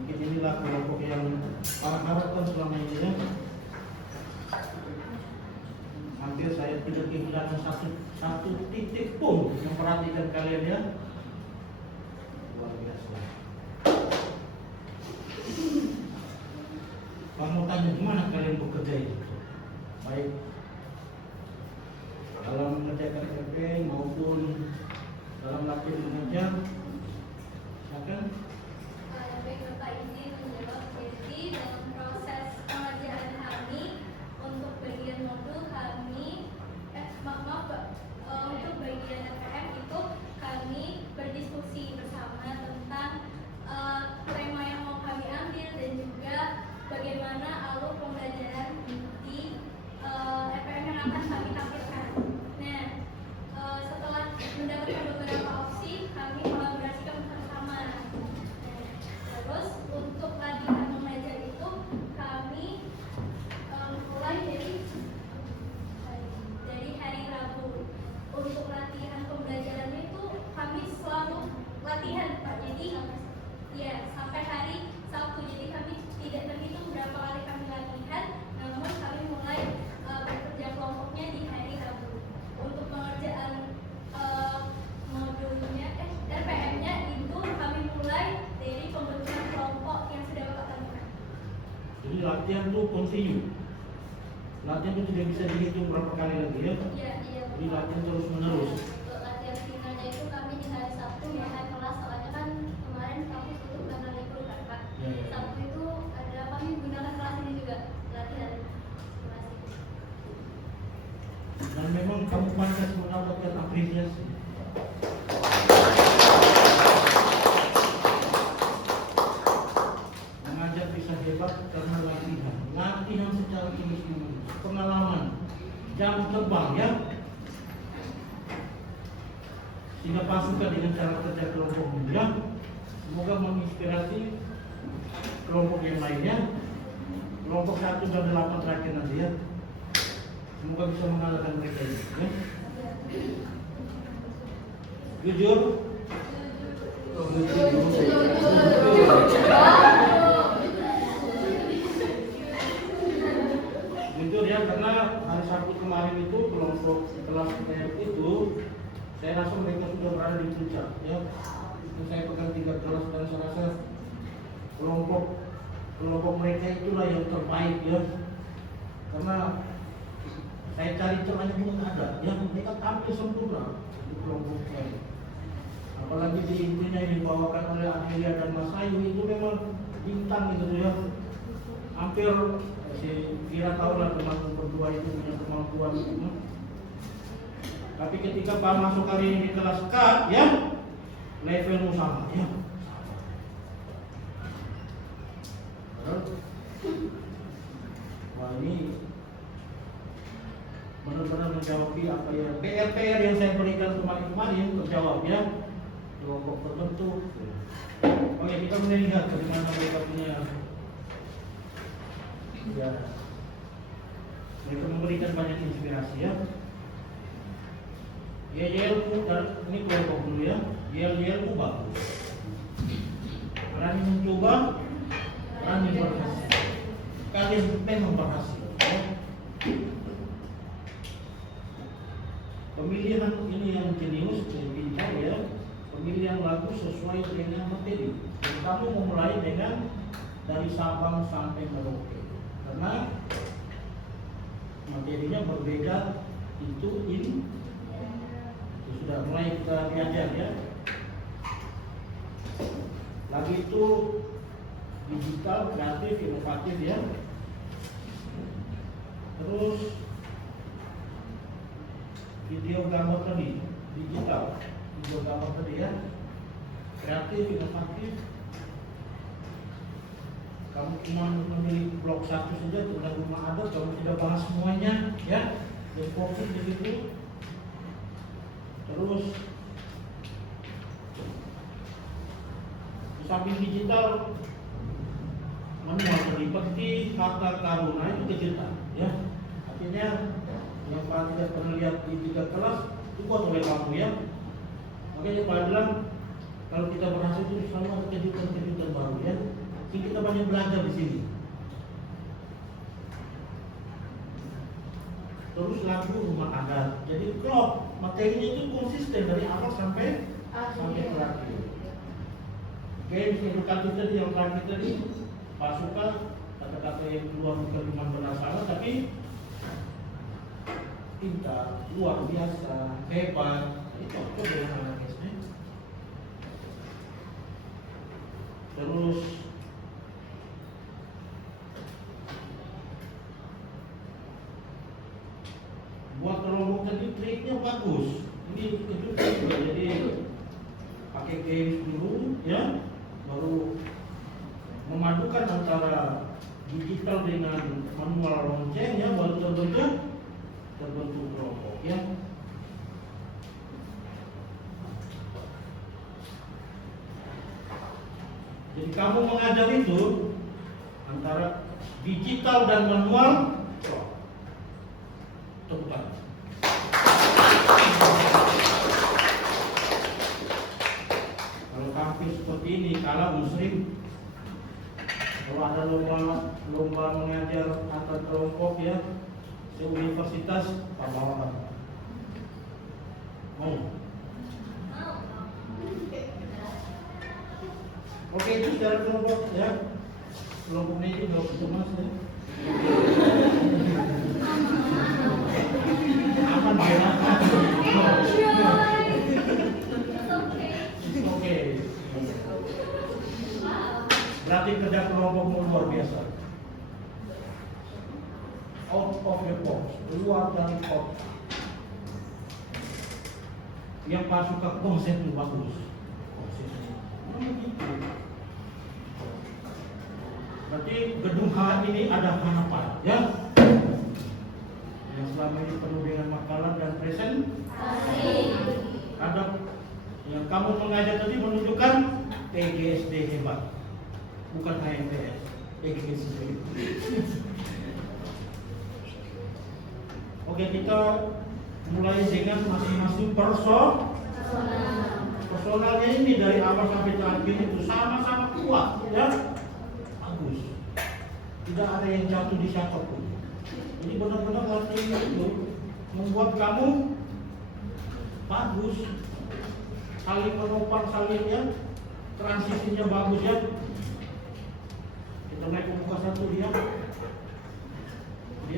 Mungkin inilah kelompok yang Pak harapkan selama ini ya. Hampir saya tidak kehilangan satu titik pun memperhatikan kalian ya. Luar biasa. Kamu tanya gimana kalian bekerja itu? Baik dalam mengerjakan RP maupun dalam latihan mengajar, silakan. Baik Bapak izin menjawab. Jadi dalam proses pengerjaan kami untuk bagian modul kami untuk bagian FPM itu kami berdiskusi bersama tentang tema yang mau kami ambil dan juga bagaimana alur pembelajaran di FPM yang akan kami tampilkan. Nah, setelah mendapatkan beberapa opsi, kami kolaborasikan bersama. Terus untuk latihan mengajar itu kami mulai dari hari Rabu. Untuk latihan pembelajarannya itu kami selalu latihan Pak. Jadi ya sampai hari Sabtu. Jadi kami tidak terhitung berapa kali kami latihan, namun kami mulai bekerja kelompoknya di hari Rabu. Untuk pengerjaan modulnya RPM-nya itu kami mulai dari pembentukan kelompok yang sudah Bapak tentukan. Jadi latihan itu kontinu. Latihan itu tidak bisa dihitung berapa kali lagi ya. Iya. Jadi latihan terus menerus. Untuk latihan finalnya itu kami di hari Sabtu ya kelas, soalnya kan kemarin kami tutup karena libur kan Pak. Ya. Sabtu itu ada kami gunakan kelas ini juga latihan kelas ini. Dan memang kamu pantas mendapatkan apresiasi. Mengajar bisa hebat karena latihan secara terus-menerus, pengalaman, jam terbang ya. Sehingga pasukan dengan cara kerja kelompok mulia, semoga menginspirasi kelompok yang lainnya. Kelompok 1 dan 8 terakhir nanti ya. Semoga bisa mengalahkan mereka ini ya. Jujur? Jujur ya, karena hari Sabtu kemarin itu kelompok kelas PF itu saya rasa mereka sudah berada di puncak ya. Itu saya pegang 3 kelas dan saya rasa kelompok mereka itulah yang terbaik ya. Karena saya cari celahnya pun ada ya, mereka tampil sempurna di kelompok saya. Apalagi di intinya yang dibawakan oleh Amelia dan Mas Ayu itu memang bintang gitu ya. Hampir saya kira tahu lah teman berdua itu punya kemampuan gitu. Tapi ketika Pak masuk kali ini di kelas K ya, levelmu sama ya. Wah ini benar-benar menjawab apa ya PR yang saya berikan kemarin terjawab ya. Kelompok terbentuk. Oke, kita mulai lihat bagaimana mereka punya ya. Mereka memberikan banyak inspirasi ya. Yelmu dan ini kelompok dulu ya. Yelmu bagus. Berani mencoba, berani berhasil. Kalian memang berhasil. Ya. Pemilihan ini yang jenius, pintar ya. Pemilihan lagu sesuai dengan materi. Dan kamu memulai dengan dari Sabang sampai Merauke. Karena materinya berbeda itu ini. Sudah mulai kita belajar ya. Lagi itu digital, kreatif, inovatif ya. Terus video gambar tadi, digital, video gambar tadi ya. Kreatif, inovatif. Kamu cuma memilih blok 1 saja, sudah rumah ada, kamu tidak bahas semuanya ya. Dan fokus di situ. Terus di samping digital manual tadi petik kata taruna itu kejutan ya. Artinya yang Pak tidak pernah lihat di 3 kelas itu buat oleh kamu ya. Makanya Pak bilang kalau kita berhasil itu selalu ada kejutan-kejutan baru ya. semuanya belajar di sini. Terus lagu rumah adat. Jadi klop materinya itu konsisten dari awal sampai terakhir. Games edukatif tadi yang terakhir tadi, Pak Suka kata-kata yang keluar bukan cuma benar salah, tapi pintar, luar biasa, hebat. Itu cocok dengan anak SD. Terus buat kelompok tadi triknya bagus. Ini itu juga, jadi pakai games dulu ya, baru memadukan antara digital dengan manual lonceng ya, baru terbentuk kelompok ya. Jadi kamu mengajar itu antara digital dan manual, tepat. Kalau tampil seperti ini, kalah muslim. Kalau ada lomba mengajar antar kelompok ya, se-universitas pahlawan. Mau? Oke, itu secara kelompok ya. Kelompoknya itu nggak usah cemas ya. Aman ya. Oke. Berarti kerja kelompokmu luar biasa. Out of the box, keluar dari kotak. Yang masuk ke konsep itu bagus. Konsepnya. Begitu. Berarti gedung H ini ada harapan, ya? Yang selama ini penuh dengan makalah dan presentasi. Ada yang kamu mengajar tadi menunjukkan PGSD hebat, bukan HMPS. PGSD. Oke, kita mulai dengan masing-masing personalnya ini dari awal sampai terakhir itu sama-sama kuat, ya? Bagus. Tidak ada yang jatuh di siapapun. Jadi benar-benar latihan itu membuat kamu bagus, saling menopang, saling ya, transisinya bagus ya. Kita naik ke muka satu dia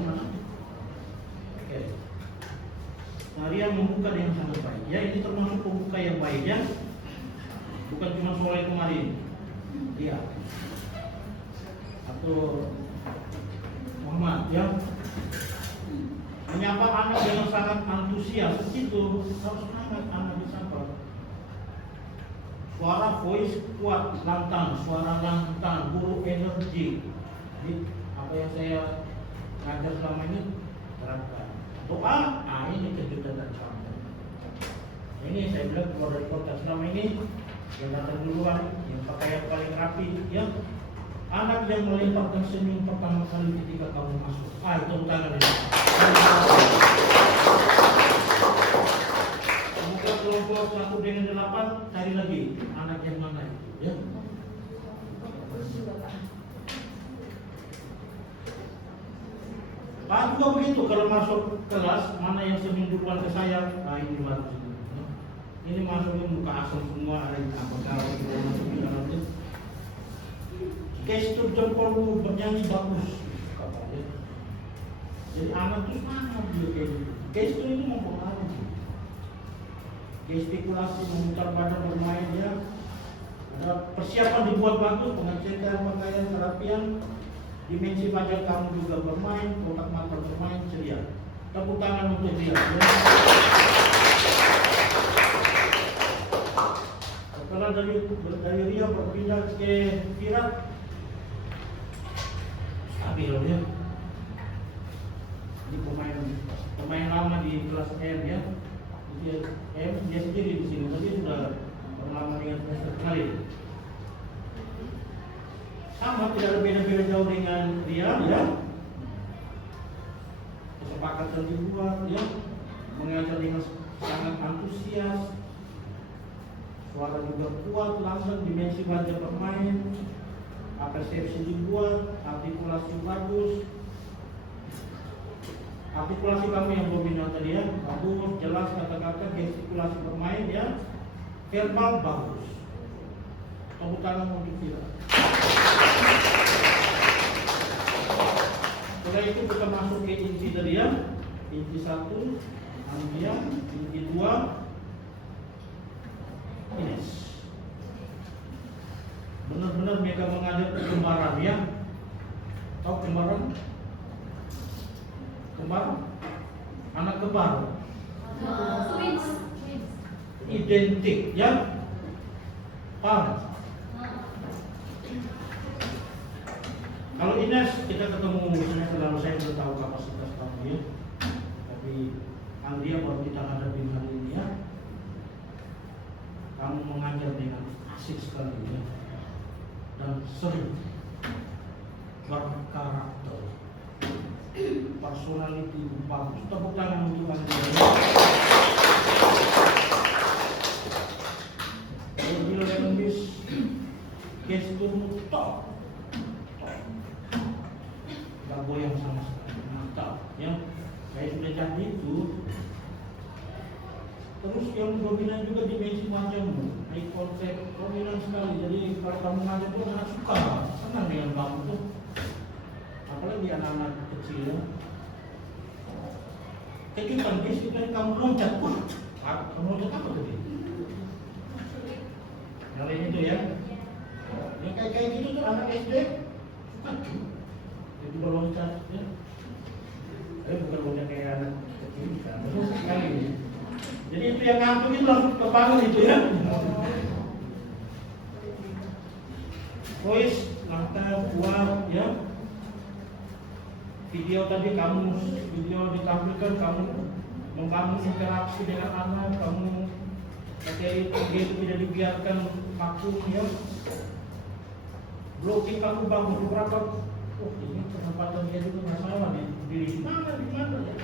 mana? Oke. Nah, dia membuka dengan sangat baik. Ya, ini termasuk pembuka yang baik ya. Bukan cuma sore kemarin. Iya. Atau Muhammad ya. Menyapa anak dengan sangat antusias. Itu harus anak disapa. Suara voice kuat, lantang, suara lantang, guru energi. Jadi apa yang saya ngajar selama ini terapkan. Doa, nah ini kejutan dan contoh. Ini saya bilang keluar dari kota selama ini yang datang duluan, yang pakaian paling rapi, ya. Anak yang melemparkan senyum pertama kali ketika kamu masuk. Itu tangan ini. Buka kelompok 1 dengan 8, cari lagi anak yang mana itu, ya. Pak juga begitu, kalau masuk kelas mana yang senyum duluan ke saya, ini baru senyum. Ini masuknya muka asam semua, ada yang apa-apa masuk di dalamnya. Gestur jempolmu bernyanyi bagus, katanya. Jadi anak itu sangat dia kayak gitu. Gestur itu mempengaruhi. Gestikulasi, memutar badan, bermain ya. Ada persiapan dibuat bagus, pengecekan pakaian, terapian. Dimensi wajah kamu juga bermain, kotak mata bermain, ceria. Tepuk tangan untuk dia. Setelah dari Ria berpindah ke Firat, stabil ya. Ini pemain lama di kelas M ya. Dia sendiri di sini, tapi sudah berlama dengan semester kemarin. Sama, tidak ada beda-beda jauh dengan dia ya. Kesepakatan dibuat ya, mengajar dengan sangat antusias, suara juga kuat, langsung dimensi wajah bermain, persepsi dibuat, artikulasi bagus. Artikulasi kamu yang dominan tadi ya, bagus, jelas kata-kata, gestikulasi bermain ya, verbal bagus. Tepuk tangan untuk kita. Setelah itu kita masuk ke inti tadi ya, inti 1, Andian, inti 2, Ines. Benar-benar mereka mengajar kembaran ya. Tahu kembaran? Kembar? Anak kembar. Twins. Identik ya. Paham? Kalau Ines kita ketemu, misalnya selalu saya sudah tahu kapasitas kamu ya. Tapi Andrea baru kita hadapi hari ini ya. Kamu mengajar dengan asik sekali ya. Dan seru, berkarakter, personality bagus. Tepuk tangan untuk Andrea. Kalau bila nulis gestur top, gak goyang sama sekali, mantap ya. Saya sudah janji itu. Terus yang dominan juga dimensi wajahmu, eye contact dominan sekali. Jadi kalau kamu ngajar pun anak suka, senang dengan kamu tuh. Apalagi anak-anak kecil ya. Kejutan gesturnya kamu loncat pun, kamu loncat apa tadi? Yang lain itu ya. Yang kayak gitu tuh anak SD suka tuh. Jadi loncat ya. Bukan loncat kayak anak kecil kan. Terus sekali. Jadi itu yang ngantuk itu langsung kebangun itu ya. Voice, langkah, buat ya. Video tadi kamu, video ditampilkan kamu membangun interaksi dengan anak, kamu materi itu tidak dibiarkan vakum ya. Blocking kamu bangun beberapa, oh ini kesempatan dia juga masalah nih, di mana ya.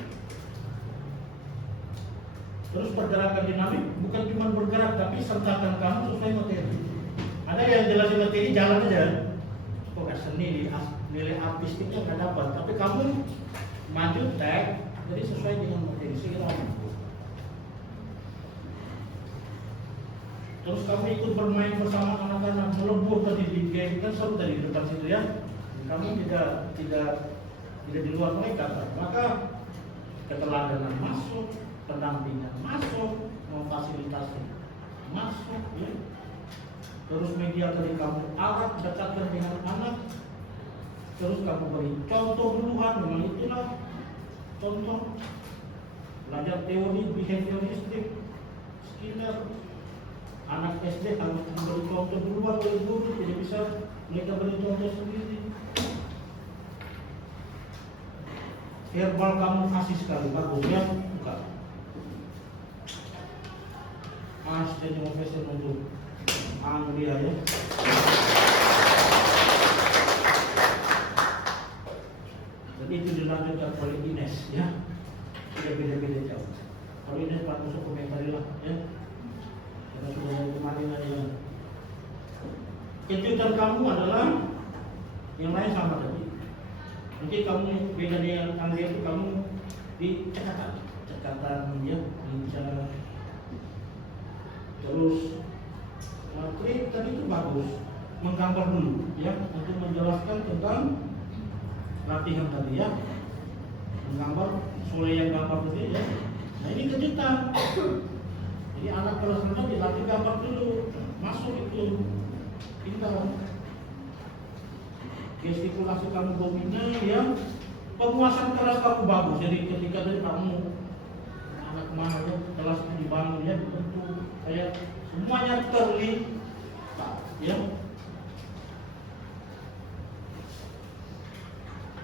Terus pergerakan dinamik bukan cuma bergerak tapi sertakan kamu sesuai materi. Ada yang jelasin materi jalan aja. Kok gak seni nilai artistiknya nggak dapat. Tapi kamu maju tag jadi sesuai dengan materi sehingga. Terus kamu ikut bermain bersama anak-anak, melebur tadi di game kan seru tadi di depan situ ya. Kamu tidak di luar mereka. Maka keteladanan masuk, pendampingan masuk, memfasilitasi masuk ya. Terus media tadi kamu alat dekatkan dengan anak. Terus kamu beri contoh duluan, memang itulah contoh. Belajar teori behavioristik, Skinner. Anak SD harus memberi contoh duluan oleh guru, tidak bisa mereka beri contoh sendiri. Verbal kamu kasih sekali, bagus ya, bukan. Jadi profesor untuk Andrea ya. Jadi itu dilanjutkan oleh Ines ya. Tidak beda-beda jauh. Kalau Ines Pak masuk komentari lah ya. Karena sudah kemarin aja. Kejutan kamu adalah yang lain sama tadi. Nanti kamu beda dengan Andrea itu kamu di cekatan ya, lincah. Terus trik tadi itu bagus, menggambar dulu ya untuk menjelaskan tentang latihan tadi ya, menggambar soal yang gambar tadi ya. Nah ini kejutan. Jadi anak kelas rendah dilatih gambar dulu, masuk itu pintar. Gestikulasi kamu dominan ya, penguasaan kelas kamu bagus. Jadi ketika tadi kamu anak kemana ya, kelas itu dibangun ya, tentu kayak semuanya terlihat ya.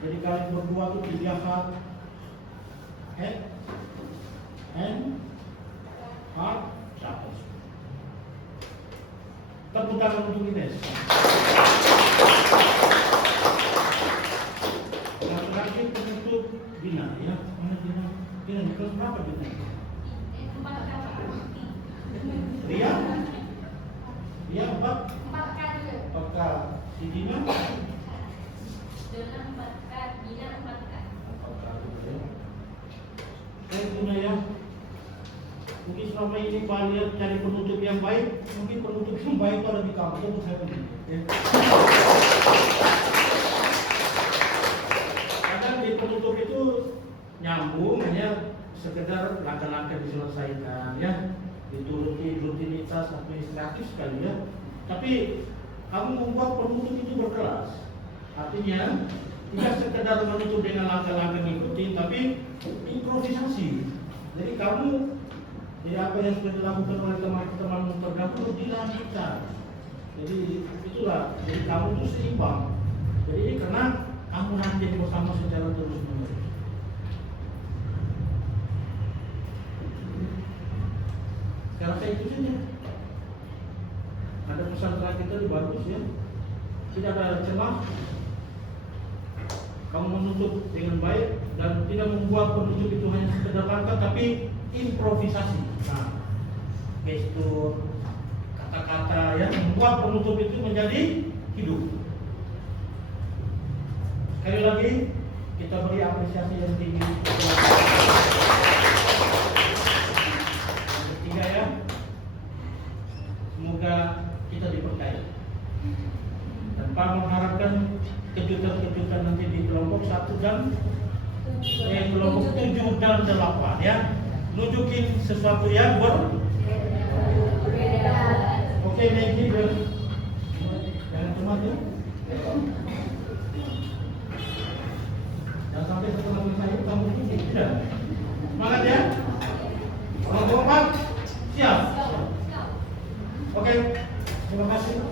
Jadi kalian berdua itu dilihat head and heart chakra. Tepuk tangan untuk Ines. Laki-laki penutup Dina ya. Mana Dina? Dina di kelas berapa Dina? Ria? Ria 4? 4K. Si Dina? selama ini Pak lihat cari penutup yang baik, mungkin penutup yang baik itu ada di kamu, itu saya pilih. Ya. Kadang di penutup itu nyambung, hanya sekedar langkah-langkah diselesaikan, ya, dituruti rutinitas administratif sekali ya. Tapi kamu membuat penutup itu berkelas, artinya tidak sekedar menutup dengan langkah-langkah mengikuti, tapi improvisasi. Jadi kamu, jadi apa yang sudah dilakukan oleh teman-teman terdahulu dilanjutkan. Jadi itulah, jadi kamu itu seimbang. Jadi ini karena kamu nanti bersama secara terus-menerus. Sekarang saya itu saja. Ada pesan terakhir tadi bagus ya. Tidak ada celah. Kamu menutup dengan baik dan tidak membuat penutup itu hanya sekedar langkah, tapi improvisasi. Nah, gestur, kata-kata yang membuat penutup itu menjadi hidup. Sekali lagi kita beri apresiasi yang tinggi. Yang ketiga ya, semoga kita dipercaya. Dan Pak mengharapkan kejutan-kejutan nanti di kelompok 1 dan kelompok 7 dan 8 ya, nunjukin sesuatu yang berbeda. Oke, Maggie, jangan cuma tuh. Jangan sampai setelah saya kamu ini tidak. Semangat ya. Kelompok 4 siap. Oke, terima kasih.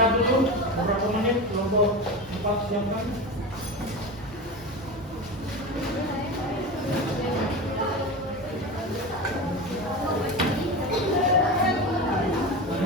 Dulu beberapa menit kelompok 4 siapkan.